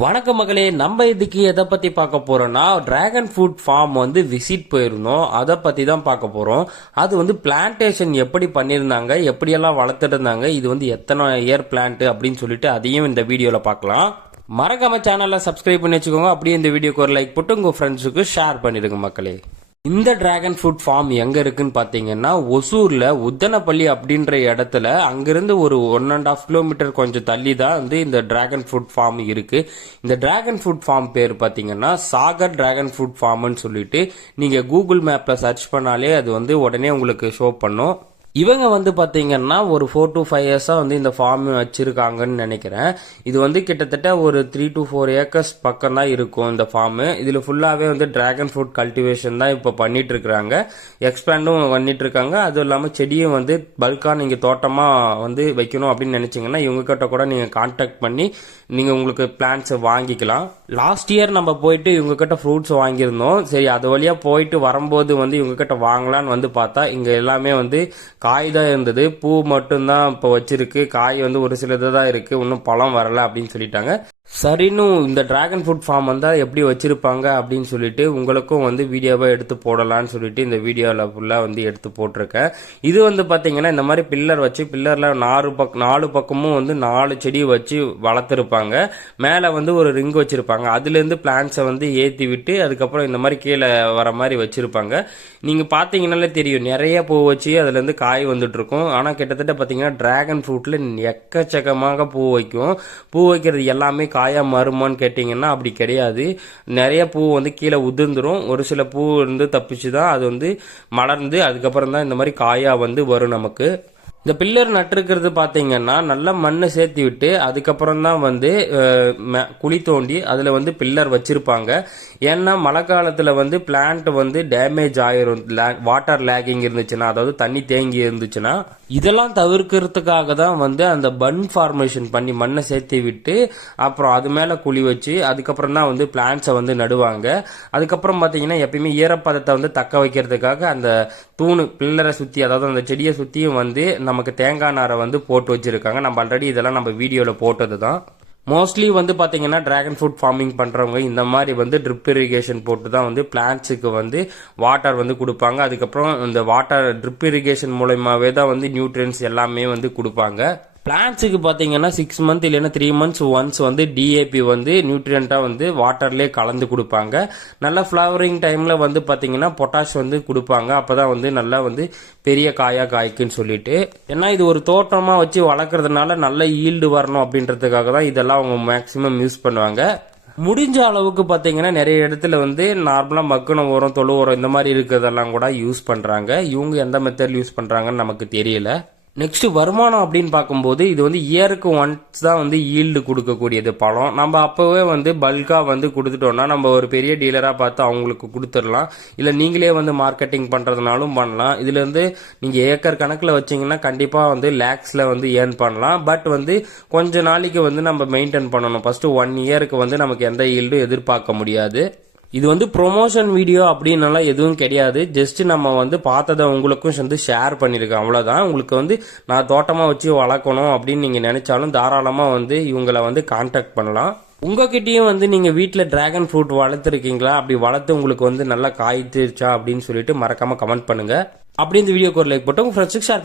வணக்க மகளே நம்ம இதுக்கு எதை பற்றி பார்க்க போகிறோன்னா டிராகன் ஃப்ரூட் ஃபார்ம் வந்து விசிட் போயிருந்தோம். அதை பற்றி தான் பார்க்க போகிறோம் அது வந்து பிளான்டேஷன் எப்படி பண்ணியிருந்தாங்க எப்படியெல்லாம் வளர்த்துட்டு இருந்தாங்க இது வந்து எத்தனை இயர் பிளான்ட் அப்படின்னு சொல்லிட்டு அதையும் இந்த வீடியோவில் பார்க்கலாம். மறக்காம சேனலை சப்ஸ்கிரைப் பண்ணி வச்சுக்கோங்க. அப்படியே இந்த வீடியோக்கு ஒரு லைக் போட்டு உங்கள் ஃப்ரெண்ட்ஸுக்கு ஷேர் பண்ணிடுங்க மக்களே. இந்த டிராகன் ஃப்ரூட் ஃபார்ம் எங்க இருக்குன்னு பாத்தீங்கன்னா ஒசூர்ல உத்தனப்பள்ளி அப்படின்ற இடத்துல அங்கிருந்து ஒரு ஒன் அண்ட் ஆஃப் கிலோமீட்டர் கொஞ்சம் தள்ளி தான் வந்து இந்த டிராகன் ஃப்ரூட் ஃபார்ம் இருக்கு. இந்த டிராகன் ஃப்ரூட் ஃபார்ம் பேர் பாத்தீங்கன்னா சாகர் டிராகன் ஃப்ரூட் ஃபார்ம்னு சொல்லிட்டு நீங்க கூகுள் மேப்ல சர்ச் பண்ணாலே அது வந்து உடனே உங்களுக்கு ஷோ பண்ணும். இவங்க வந்து பார்த்தீங்கன்னா ஒரு ஃபோர் டு ஃபைவ் இயர்ஸாக வந்து இந்த ஃபார்ம் வச்சுருக்காங்கன்னு நினைக்கிறேன். இது வந்து கிட்டத்தட்ட ஒரு த்ரீ டு ஃபோர் ஏக்கர்ஸ் பக்கம் தான் இருக்கும் இந்த ஃபார்மு இதில் ஃபுல்லாகவே வந்து டிராகன் ஃப்ரூட் கல்டிவேஷன் தான் இப்போ பண்ணிட்டு இருக்கிறாங்க எக்ஸ்பேண்டும் பண்ணிட்டு இருக்காங்க அதுவும் இல்லாமல் செடியும் வந்து பல்காக நீங்கள் தோட்டமாக வந்து வைக்கணும் அப்படின்னு நினச்சிங்கன்னா இவங்க கிட்ட கூட நீங்கள் கான்டாக்ட் பண்ணி நீங்கள் உங்களுக்கு பிளான்ஸை வாங்கிக்கலாம். லாஸ்ட் இயர் நம்ம போயிட்டு இவங்கக்கிட்ட ஃப்ரூட்ஸ் வாங்கியிருந்தோம். சரி அது வழியாக போயிட்டு வரும்போது வந்து இவங்கக்கிட்ட வாங்கலான்னு வாங்கலாம்னு வந்து பார்த்தா இங்கே எல்லாமே வந்து காய் தான் இருந்தது. பூ மட்டும்தான் இப்போ வச்சிருக்கு. காய் வந்து ஒரு சிலது தான் இருக்குது இன்னும் பழம் வரலை அப்படின்னு சொல்லிட்டாங்க. சரின்னு இந்த டிராகன் ஃப்ரூட் ஃபார்ம் வந்தால் எப்படி வச்சுருப்பாங்க அப்படின்னு சொல்லிட்டு உங்களுக்கும் வந்து வீடியோவாக எடுத்து போடலாம்னு சொல்லிட்டு இந்த வீடியோவில் ஃபுல்லாக வந்து எடுத்து போட்டிருக்கேன். இது வந்து பார்த்தீங்கன்னா இந்த மாதிரி பில்லர் வச்சு பில்லரில் நாலு பக் நாலு பக்கமும் வந்து நாலு செடி வச்சு வளர்த்துருப்பாங்க. மேலே வந்து ஒரு ரிங் வச்சுருப்பாங்க. அதுலேருந்து பிளான்ஸை வந்து ஏற்றி விட்டு அதுக்கப்புறம் இந்த மாதிரி கீழே வர மாதிரி வச்சுருப்பாங்க. நீங்கள் பார்த்தீங்கன்னாலே தெரியும். நிறைய பூ வச்சு அதுலேருந்து காய் வந்துட்டுருக்கும். ஆனால் கிட்டத்தட்ட பார்த்தீங்கன்னா டிராகன் ஃப்ரூட்டில் எக்கச்சக்கமாக பூ வைக்கும். பூ வைக்கிறது எல்லாமே காயாக மருமான்னு கேட்டிங்கன்னா அப்படி கிடையாது. நிறைய பூ வந்து கீழே உதிர்ந்துடும் ஒரு சில பூ இருந்து தப்பிச்சு தான் அது வந்து மலர்ந்து அதுக்கப்புறம் தான் இந்த மாதிரி காயாக வந்து வரும் நமக்கு. இந்த பில்லர் நட்டிருக்கிறது பார்த்தீங்கன்னா நல்ல மண்ணை சேர்த்து விட்டு அதுக்கப்புறம் தான் வந்து ம- குழி தோண்டி அதில் வந்து பில்லர் வச்சுருப்பாங்க. ஏன்னா மழை காலத்தில் வந்து பிளான்ட் வந்து டேமேஜ் ஆயிரும் வாட்டர் லேக்கிங் இருந்துச்சுன்னா அதாவது தண்ணி தேங்கி இருந்துச்சுன்னா இதெல்லாம் தவிர்க்கிறதுக்காக தான் வந்து அந்த பன் ஃபார்மேஷன் பண்ணி மண்ணை சேர்த்து விட்டு அப்புறம் அது மேலே குழி வச்சு அதுக்கப்புறம் தான் வந்து பிளான்ட்ஸை வந்து நடுவாங்க. அதுக்கப்புறம் பார்த்தீங்கன்னா எப்பயுமே ஈரப்பதத்தை வந்து தக்க வைக்கிறதுக்காக அந்த தூணு பில்லரை சுற்றி அதாவது அந்த செடியை சுற்றியும் வந்து நமக்கு தேங்காய் நாரை வந்து போட்டு வச்சிருக்காங்க. நம்ம ஆல்ரெடி இதெல்லாம் நம்ம வீடியோவில் போட்டது தான் மோஸ்ட்லி வந்து பார்த்தீங்கன்னா டிராகன் ஃப்ரூட் ஃபார்மிங் பண்ணுறவங்க இந்த மாதிரி வந்து ட்ரிப் இரிகேஷன் போட்டு தான் வந்து பிளான்ட்ஸுக்கு வந்து வாட்டர் வந்து கொடுப்பாங்க. அதுக்கப்புறம் இந்த வாட்டர் ட்ரிப் இரிகேஷன் மூலயமாவே தான் வந்து நியூட்ரியன்ஸ் எல்லாமே வந்து கொடுப்பாங்க. பிளான்ட்ஸுக்கு பார்த்தீங்கன்னா சிக்ஸ் மந்த் இல்லைன்னா த்ரீ மந்த்ஸ் ஒன்ஸ் வந்து டிஏபி வந்து நியூட்ரியண்ட்டாக வந்து வாட்டர்லேயே கலந்து கொடுப்பாங்க. நல்ல ஃப்ளவரிங் டைமில் வந்து பார்த்தீங்கன்னா பொட்டாஷ் வந்து கொடுப்பாங்க. அப்போ தான் வந்து நல்லா வந்து பெரிய காயாக காய்க்குன்னு சொல்லிட்டு. ஏன்னா இது ஒரு தோட்டமாக வச்சு வளர்க்குறதுனால நல்ல ஈல்டு வரணும் அப்படின்றதுக்காக தான் இதெல்லாம் அவங்க மேக்ஸிமம் யூஸ் பண்ணுவாங்க. முடிஞ்ச அளவுக்கு பார்த்தீங்கன்னா நிறைய இடத்துல வந்து நார்மலாக மக்குன உரம் தொழு உரம் இந்த மாதிரி இருக்கிறதெல்லாம் கூட யூஸ் பண்ணுறாங்க இவங்க எந்த மெத்தட் யூஸ் பண்ணுறாங்கன்னு நமக்கு தெரியல. நெக்ஸ்ட் வருமானம் அப்படின்னு பார்க்கும்போது இது வந்து இயருக்கு ஒன்ஸ் தான் வந்து ஈல்டு கொடுக்கக்கூடியது பழம். நம்ம அப்போவே வந்து பல்காக வந்து கொடுத்துட்டோம்னா நம்ம ஒரு பெரிய டீலராக பார்த்து அவங்களுக்கு கொடுத்துடலாம். இல்லை நீங்களே வந்து மார்க்கெட்டிங் பண்ணுறதுனாலும் பண்ணலாம். இதுலேருந்து நீங்கள் ஏக்கர் கணக்கில் வச்சீங்கன்னா கண்டிப்பாக வந்து லேக்ஸில் வந்து ஏர்ன் பண்ணலாம். பட் வந்து கொஞ்ச நாளைக்கு வந்து நம்ம மெயின்டைன் பண்ணணும். ஃபஸ்ட்டு ஒன் இயருக்கு வந்து நமக்கு எந்த ஈல்டும் எதிர்பார்க்க முடியாது. இது வந்து ப்ரொமோஷன் வீடியோ அப்படின்னலாம் எதுவும் கிடையாது. ஜஸ்ட் நம்ம வந்து பார்த்ததை உங்களுக்கும் வந்து ஷேர் பண்ணியிருக்கேன் அவ்வளோதான் உங்களுக்கு வந்து நான் தோட்டமாக வச்சு வளர்க்கணும் அப்படின்னு நீங்கள் நினைச்சாலும் தாராளமாக வந்து இவங்களை வந்து காண்டாக்ட் பண்ணலாம். உங்ககிட்டயும் வந்து நீங்கள் வீட்டில் டிராகன் ஃப்ரூட் வளர்த்துருக்கீங்களா? அப்படி வளர்த்து உங்களுக்கு வந்து நல்லா காய்த்துருச்சா அப்படின்னு சொல்லிட்டு மறக்காம கமெண்ட் பண்ணுங்க. அப்படி இந்த வீடியோக்கு ஒரு லைக் போட்டு உங்கள் ஃப்ரெண்ட்ஸுக்கு ஷேர்